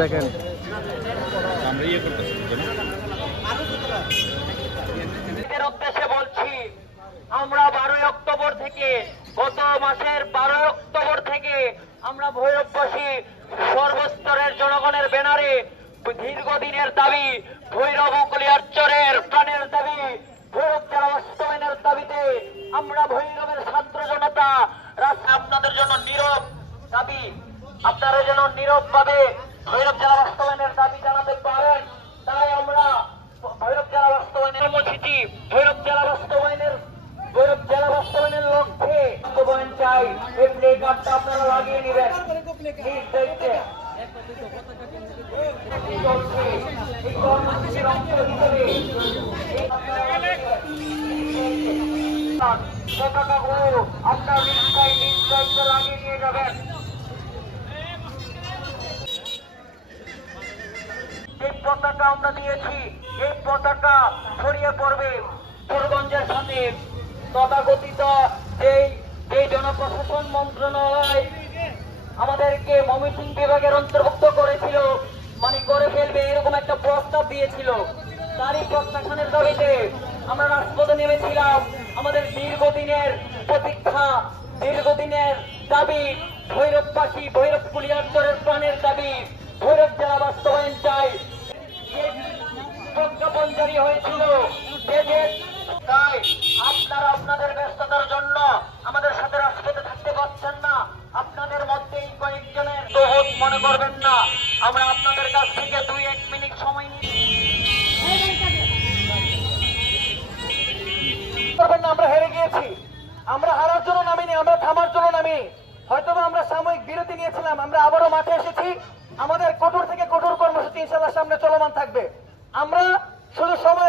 দেখেন উদ্দেশ্যে বলছি, আমরা 12 অক্টোবর থেকে, গত মাসের 12 অক্টোবর থেকে আমরা ভৈরববাসী সর্বস্তরের জনগণের ব্যানারে দীর্ঘদিনের দাবি, ভৈরব কলিয়ারচরের প্রাণের দাবি, ভৈরব জেলা বাস্তবায়নের দাবিতে আমরা ভৈরবের ছাত্র জনতা আপনাদের জন্য নীরব দাবি, আপনারা যেন নীরব ভাবে ভৈরব জেলা বাস্তবায়নের দাবি জানাতে পারেন। তাই আমরা ভৈরব জেলা বাস্তবায়নের কর্মসূচি, ভৈরব জেলা বাস্তবায়নের লক্ষ্যে বাস্তবায়ন চাই। এই প্লে কার্ডটা আপনারা লাগিয়ে নেবেন নিজ দায়িত্বে। এই কর্মসূচির অংশ হিসেবে পতাকাগুলো আপনার নিজ দায়িত্বে লাগিয়ে নিয়ে যাবেন। এই পতাকা আমরা দিয়েছি, এই পতাকা ছড়িয়ে পড়বে কিশোরগঞ্জের সাথে। তথাকথিত এই জনপ্রশাসন মন্ত্রণালয় আমাদেরকে ময়মনসিংহ বিভাগের অন্তর্ভুক্ত করেছিল, মানে করে ফেলবে এরকম একটা প্রস্তাব দিয়েছিল। তারই প্রত্যাখ্যানের দাবিতে আমরা রাজপথে নেমেছিলাম। আমাদের দীর্ঘদিনের প্রতীক্ষা, দীর্ঘদিনের দাবি, ভৈরববাসী, ভৈরব কুলিয়ারচরের প্রাণের দাবি, ভৈরব জেলা বাস্তবায়ন চাই। প্রজ্ঞাপন জারি হয়েছিল, তাই আপনারা আপনাদের ব্যস্ততার জন্য আমাদের সাথে রাজপথে থাকতে পারছেন না। আপনাদের মধ্যেই কয়েকজনের দোহত মনে করবেন না। আমরা আপনাদের কাছ থেকে 2-1 মিনিট সময় করবেন না। আমরা হেরে গিয়েছি, আমরা হারার জন্য নামিনি, আমরা থামার জন্য নামি। হয়তো আমরা সাময়িক বিরতি নিয়েছিলাম, আমরা আবারও মাঠে এসেছি। আমাদের কঠোর থেকে কঠোর কর্মসূচি ইনশাআল্লাহ সামনে চলমান থাকবে। আমরা শুধু সময়